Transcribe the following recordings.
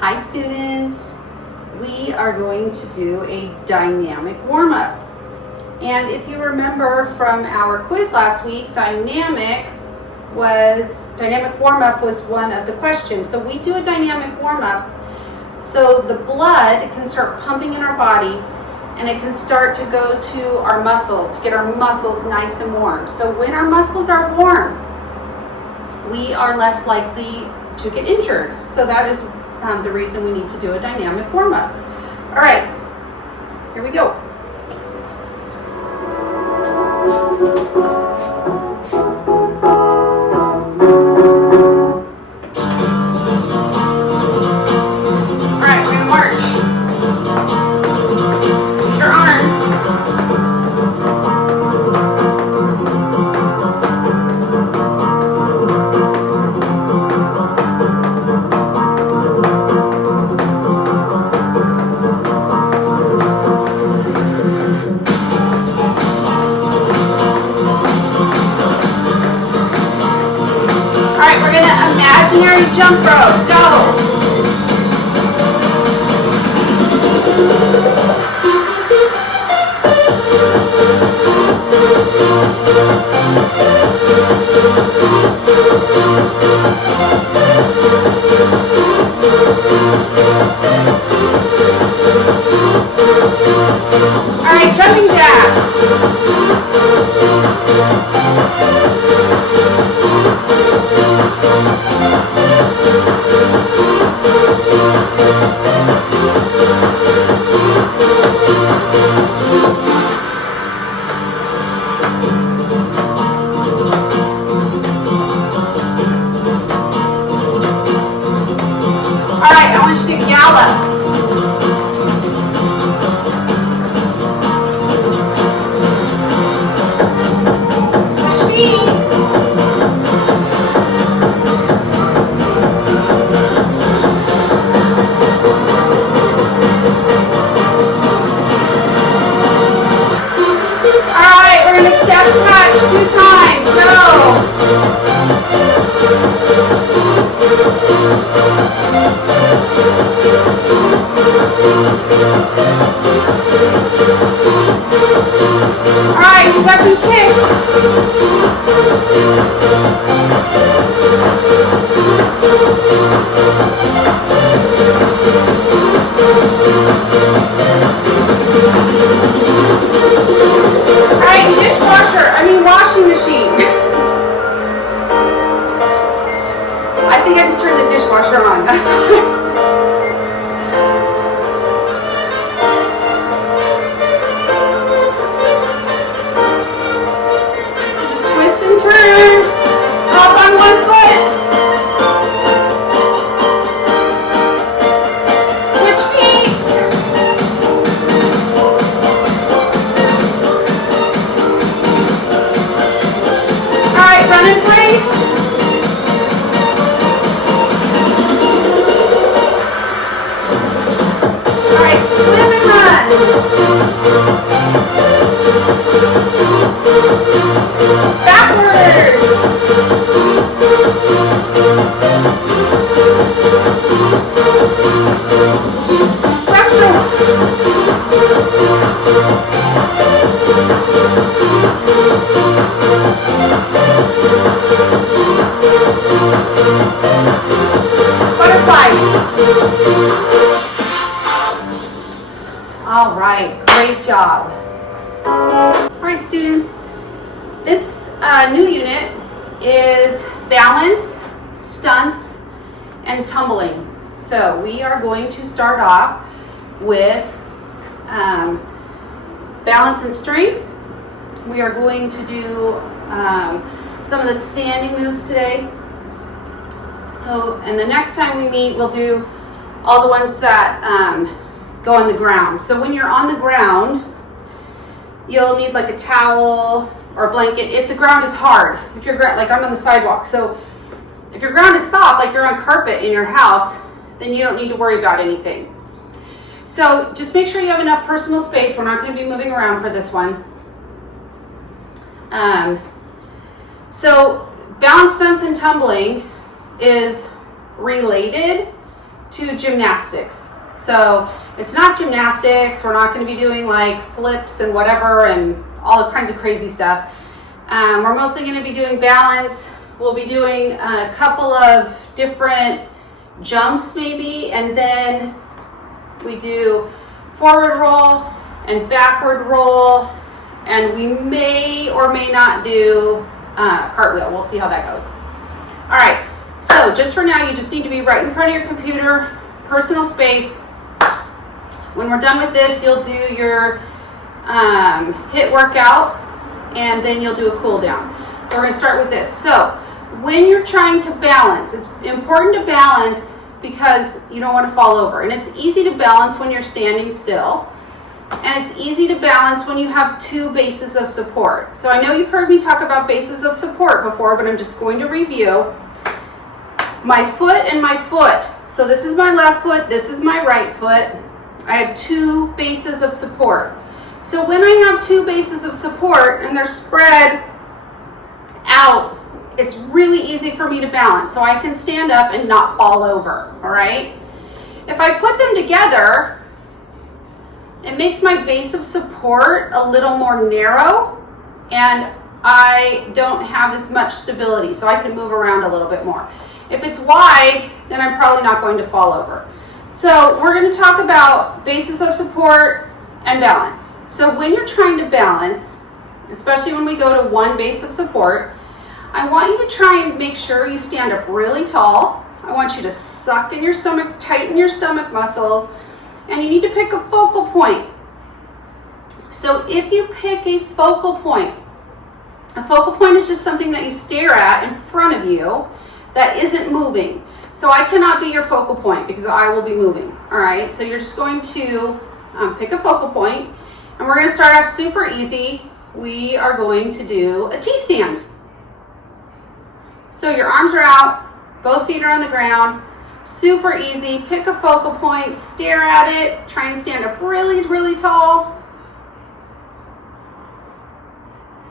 Hi students, we are going to do a dynamic warm-up. And if you remember from our quiz last week, dynamic warm-up was one of the questions. So we do a dynamic warm-up so the blood can start pumping in our body and it can start to go to our muscles to get our muscles nice and warm. So when our muscles are warm, we are less likely to get injured. So that is the reason we need to do a dynamic warm-up. All right, here we go. All right, we're gonna march. Use your arms. Imaginary jump rope, go! All right, jumping jacks. All right, great job. All right, students, this new unit is balance, stunts, and tumbling. So we are going to start off with balance and strength. We are going to do some of the standing moves today. So, and the next time we meet, we'll do all the ones that go on the ground. So when you're on the ground, you'll need like a towel or a blanket. If the ground is hard, if you're like I'm on the sidewalk, so if your ground is soft, like you're on carpet in your house, then you don't need to worry about anything. So just make sure you have enough personal space. We're not going to be moving around for this one. So balance, stunts, and tumbling is related to gymnastics. So it's not gymnastics. We're not going to be doing like flips and whatever and all kinds of crazy stuff. We're mostly going to be doing balance. We'll be doing a couple of different jumps maybe, and then we do forward roll and backward roll, and we may or may not do cartwheel. We'll see how that goes. All right, so just for now, you just need to be right in front of your computer, personal space. When we're done with this, you'll do your HIIT workout, and then you'll do a cool down. So we're going to start with this. So when you're trying to balance, it's important to balance because you don't want to fall over. And it's easy to balance when you're standing still. And it's easy to balance when you have two bases of support. So I know you've heard me talk about bases of support before, but I'm just going to review. My foot and my foot. So this is my left foot, this is my right foot. I have two bases of support. So when I have two bases of support and they're spread out, it's really easy for me to balance. So I can stand up and not fall over, all right? If I put them together, it makes my base of support a little more narrow and I don't have as much stability, so I can move around a little bit more. If it's wide, then I'm probably not going to fall over. So we're going to talk about bases of support and balance. So when you're trying to balance, especially when we go to one base of support, I want you to try and make sure you stand up really tall. I want you to suck in your stomach, tighten your stomach muscles, and you need to pick a focal point. So if you pick a focal point is just something that you stare at in front of you that isn't moving. So I cannot be your focal point because I will be moving, all right? So you're just going to pick a focal point, and we're going to start off super easy. We are going to do a T-stand. So your arms are out, both feet are on the ground, super easy. Pick a focal point, stare at it, try and stand up really, really tall,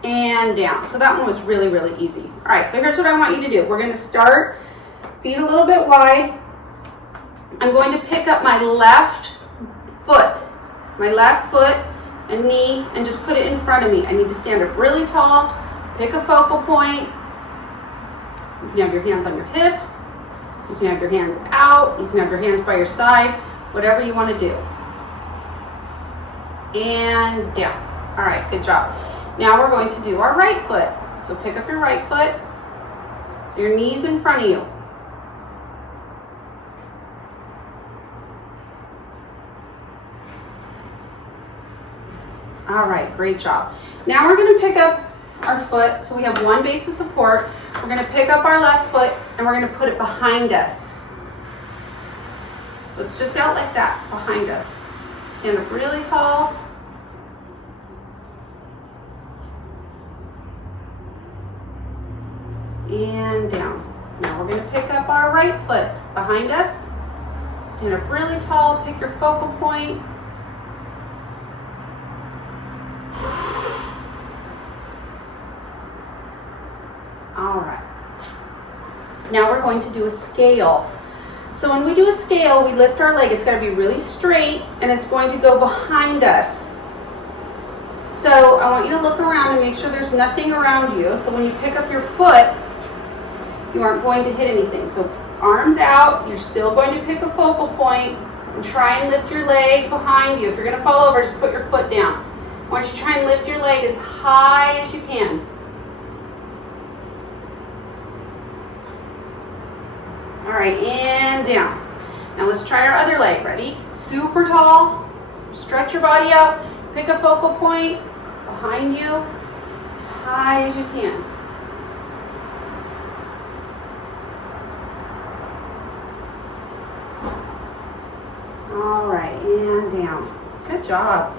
and down. So that one was really, really easy. All right, so here's what I want you to do. We're going to start feet a little bit wide. I'm going to pick up my left foot and knee, and just put it in front of me. I need to stand up really tall, pick a focal point. You can have your hands on your hips, you can have your hands out, you can have your hands by your side, whatever you want to do. And down. All right, good job. Now we're going to do our right foot. So pick up your right foot, so your knee's in front of you. All right, great job. Now we're going to pick up our foot. So we have one base of support. We're going to pick up our left foot and we're going to put it behind us. So it's just out like that, behind us. Stand up really tall. And down. Now we're going to pick up our right foot behind us. Stand up really tall, pick your focal point. All right. Now we're going to do a scale. So when we do a scale, we lift our leg. It's going to be really straight and it's going to go behind us. So I want you to look around and make sure there's nothing around you. So when you pick up your foot, you aren't going to hit anything. So arms out, you're still going to pick a focal point and try and lift your leg behind you. If you're going to fall over, just put your foot down. I want you to try and lift your leg as high as you can. All right, and down. Now let's try our other leg. Ready? Super tall. Stretch your body out. Pick a focal point behind you as high as you can. All right, and down. Good job.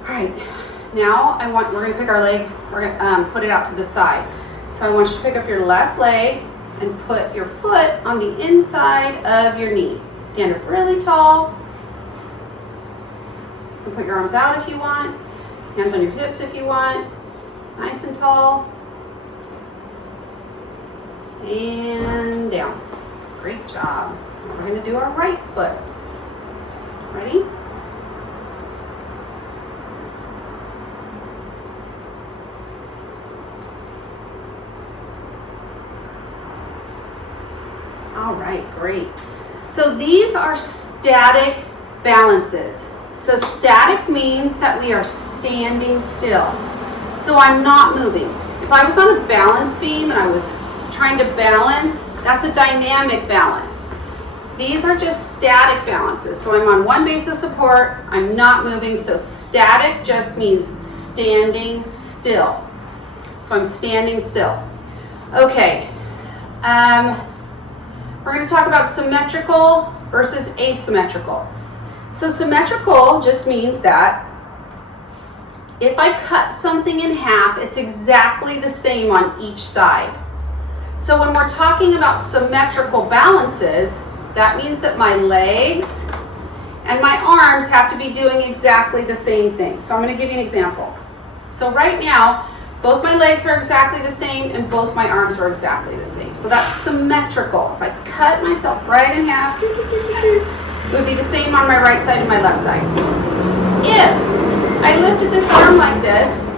All right, now we're going to pick our leg. We're going to put it out to the side. So I want you to pick up your left leg and put your foot on the inside of your knee. Stand up really tall. You can put your arms out if you want. Hands on your hips if you want. Nice and tall. And down. Great job. We're going to do our right foot. Ready? All right, great. So these are static balances. So static means that we are standing still. So I'm not moving. If I was on a balance beam and I was trying to balance, that's a dynamic balance. These are just static balances. So I'm on one base of support, I'm not moving, so static just means standing still. So I'm standing still. Okay, we're going to talk about symmetrical versus asymmetrical. So symmetrical just means that if I cut something in half, it's exactly the same on each side. So when we're talking about symmetrical balances, that means that my legs and my arms have to be doing exactly the same thing. So I'm going to give you an example. So right now, both my legs are exactly the same and both my arms are exactly the same. So that's symmetrical. If I cut myself right in half, it would be the same on my right side and my left side. If I lifted this arm like this,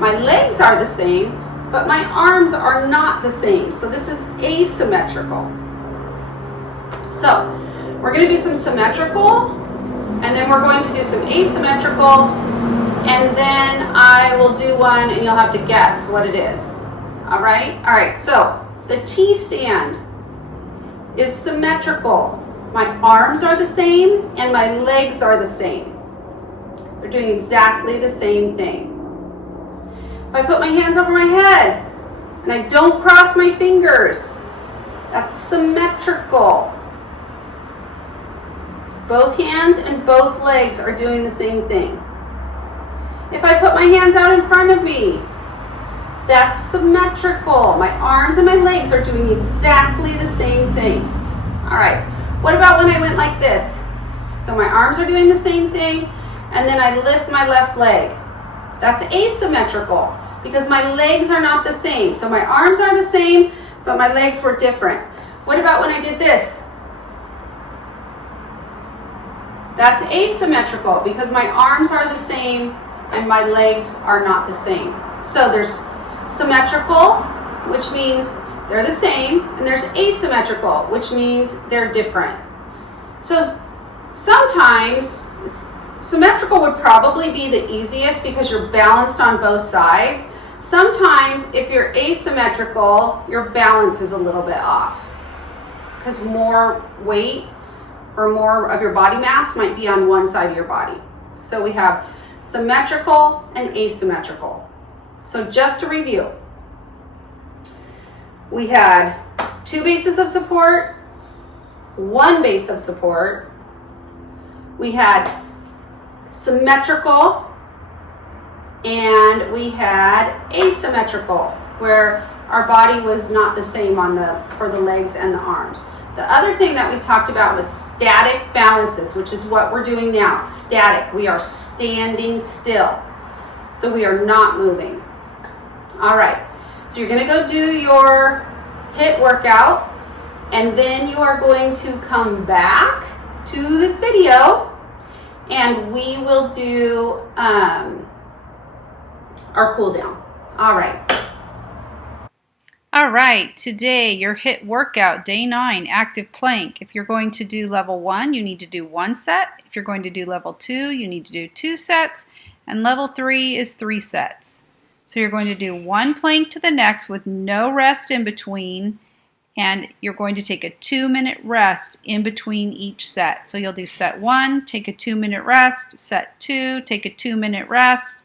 my legs are the same, but my arms are not the same. So this is asymmetrical. So we're going to do some symmetrical, and then we're going to do some asymmetrical, and then I will do one and you'll have to guess what it is. All right? All right, so the T stand is symmetrical. My arms are the same and my legs are the same. They're doing exactly the same thing. If I put my hands over my head and I don't cross my fingers, that's symmetrical. Both hands and both legs are doing the same thing. If I put my hands out in front of me, that's symmetrical. My arms and my legs are doing exactly the same thing. All right, what about when I went like this? So my arms are doing the same thing, and then I lift my left leg. That's asymmetrical because my legs are not the same. So my arms are the same, but my legs were different. What about when I did this? That's asymmetrical because my arms are the same and my legs are not the same. So there's symmetrical, which means they're the same, and there's asymmetrical, which means they're different. So sometimes symmetrical would probably be the easiest because you're balanced on both sides. Sometimes if you're asymmetrical, your balance is a little bit off because more weight or more of your body mass might be on one side of your body. So we have symmetrical and asymmetrical. So just to review, we had 2 bases of support, 1 base of support. We had symmetrical and we had asymmetrical, where our body was not the same for the legs and the arms. The other thing that we talked about was static balances, which is what we're doing now. Static. We are standing still. So we are not moving. All right. So you're going to go do your HIIT workout, and then you are going to come back to this video, and we will do our cool down. All right. All right, today your HIIT workout, day 9, active plank. If you're going to do level 1, you need to do 1 set. If you're going to do level 2, you need to do 2 sets. And level 3 is 3 sets. So you're going to do 1 plank to the next with no rest in between. And you're going to take a 2-minute rest in between each set. So you'll do set 1, take a 2-minute rest. Set 2, take a 2-minute rest.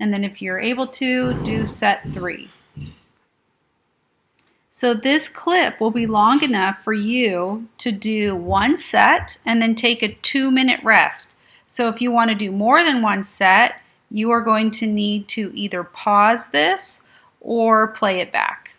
And then if you're able to, do set 3. So this clip will be long enough for you to do 1 set and then take a 2-minute rest. So if you want to do more than 1 set, you are going to need to either pause this or play it back.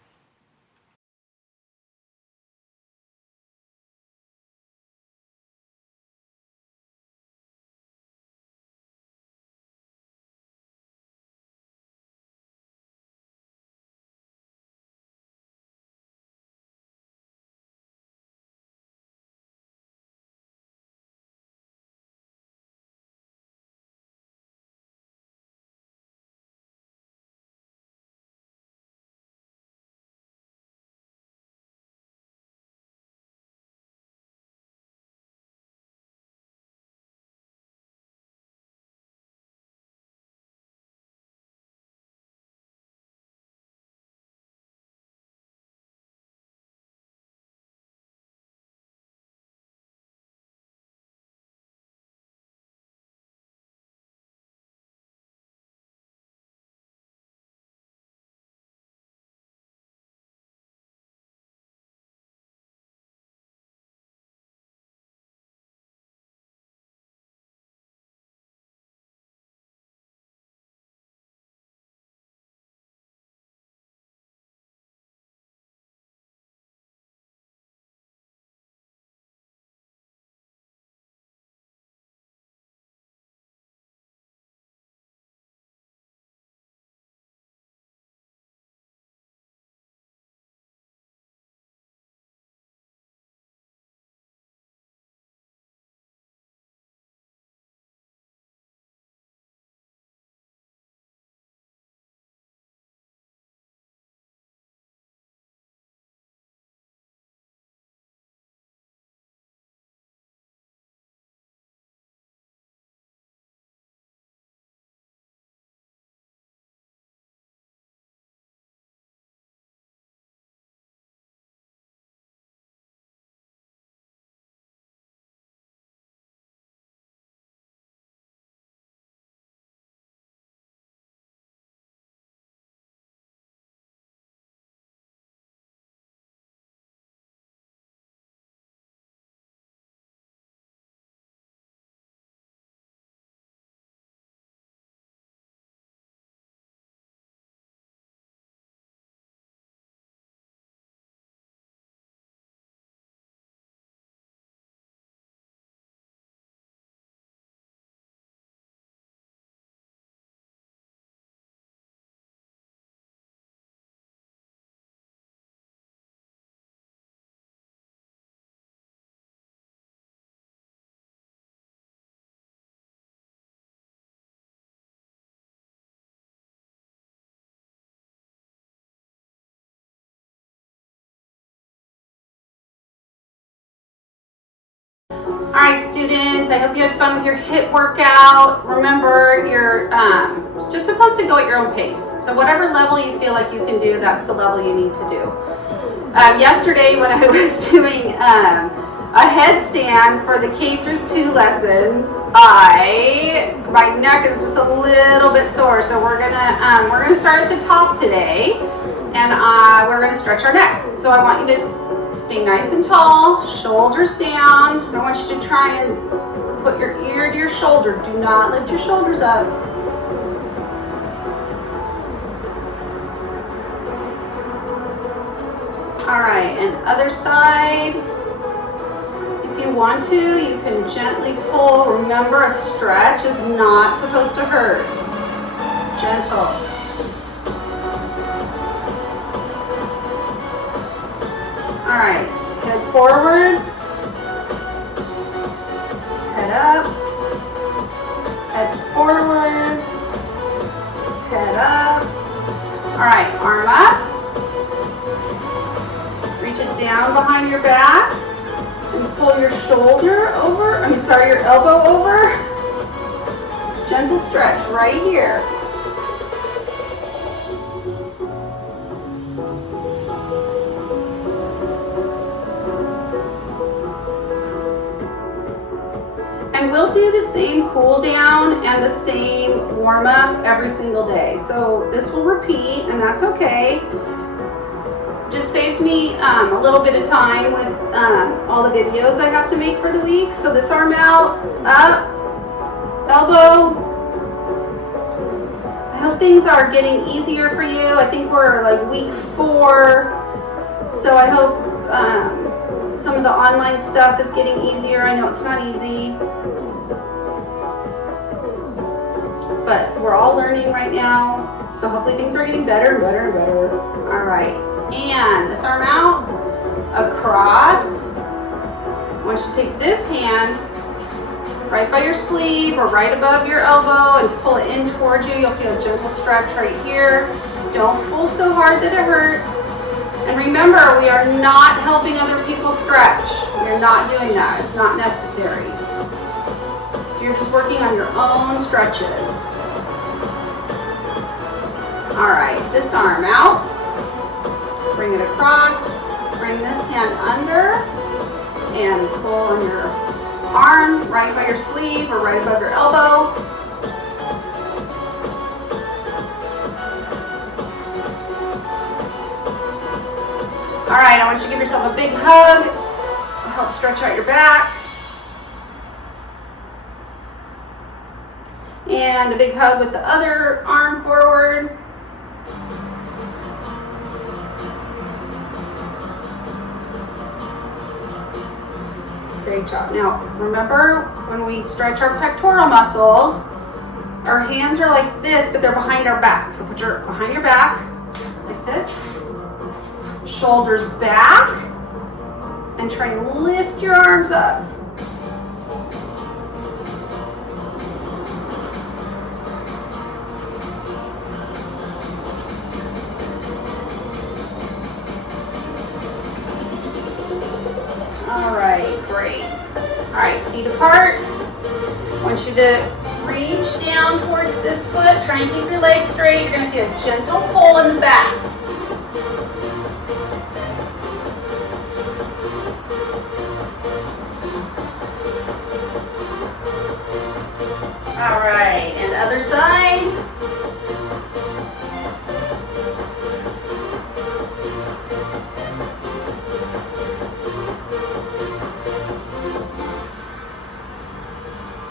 All right, students, I hope you had fun with your HIIT workout. Remember, you're just supposed to go at your own pace. So whatever level you feel like you can do, that's the level you need to do. Yesterday when I was doing a headstand for the K through 2 lessons, my neck is just a little bit sore. So we're gonna start at the top today, and we're gonna stretch our neck. So I want you to stay nice and tall, shoulders down. I want you to try and put your ear to your shoulder. Do not lift your shoulders up. All right, and other side. If you want to, you can gently pull. Remember, a stretch is not supposed to hurt. Gentle. All right, head forward, head up, head forward, head up. All right, arm up. Reach it down behind your back and pull your shoulder over, your elbow over. Gentle stretch right here. And we'll do the same cool down and the same warm up every single day. So this will repeat, and that's okay. Just saves me a little bit of time with all the videos I have to make for the week. So this arm out, up, elbow. I hope things are getting easier for you. I think we're like week 4. So I hope some of the online stuff is getting easier. I know it's not easy, but we're all learning right now. So hopefully things are getting better and better and better. All right, and this arm out, across. I want you to take this hand right by your sleeve or right above your elbow and pull it in towards you. You'll feel a gentle stretch right here. Don't pull so hard that it hurts. And remember, we are not helping other people stretch. We're not doing that. It's not necessary. So you're just working on your own stretches. All right, this arm out. Bring it across. Bring this hand under and pull on your arm right by your sleeve or right above your elbow. All right, I want you to give yourself a big hug to help stretch out your back. And a big hug with the other arm forward. Great job. Now, remember when we stretch our pectoral muscles, our hands are like this, but they're behind our back. So put your behind your back like this. Shoulders back, and try and lift your arms up. All right, great. All right, feet apart. I want you to reach down towards this foot. Try and keep your legs straight. You're going to feel a gentle pull in the back. All right, and other side.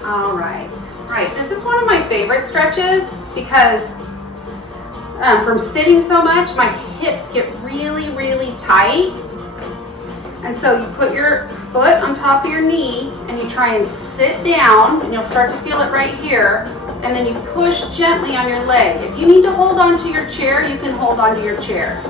All right, this is one of my favorite stretches because from sitting so much, my hips get really, really tight. And so you put your foot on top of your knee and you try and sit down, and you'll start to feel it right here. And then you push gently on your leg. If you need to hold on to your chair, you can hold on to your chair.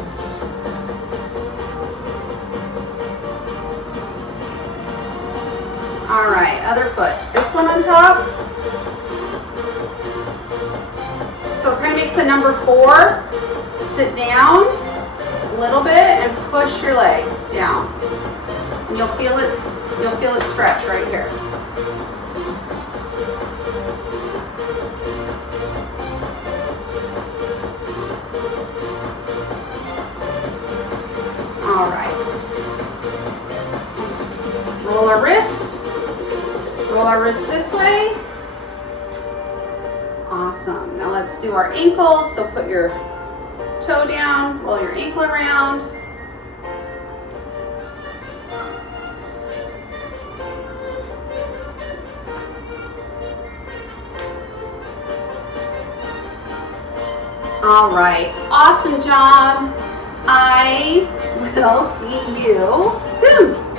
All right, other foot. This one on top. So it kind of makes a number 4. Sit down a little bit and push your leg down. And you'll feel it stretch right here. All right. Let's roll our wrists. Roll our wrists this way. Awesome. Now let's do our ankles. So put your toe down, roll your ankle around. All right. Awesome job. I will see you soon.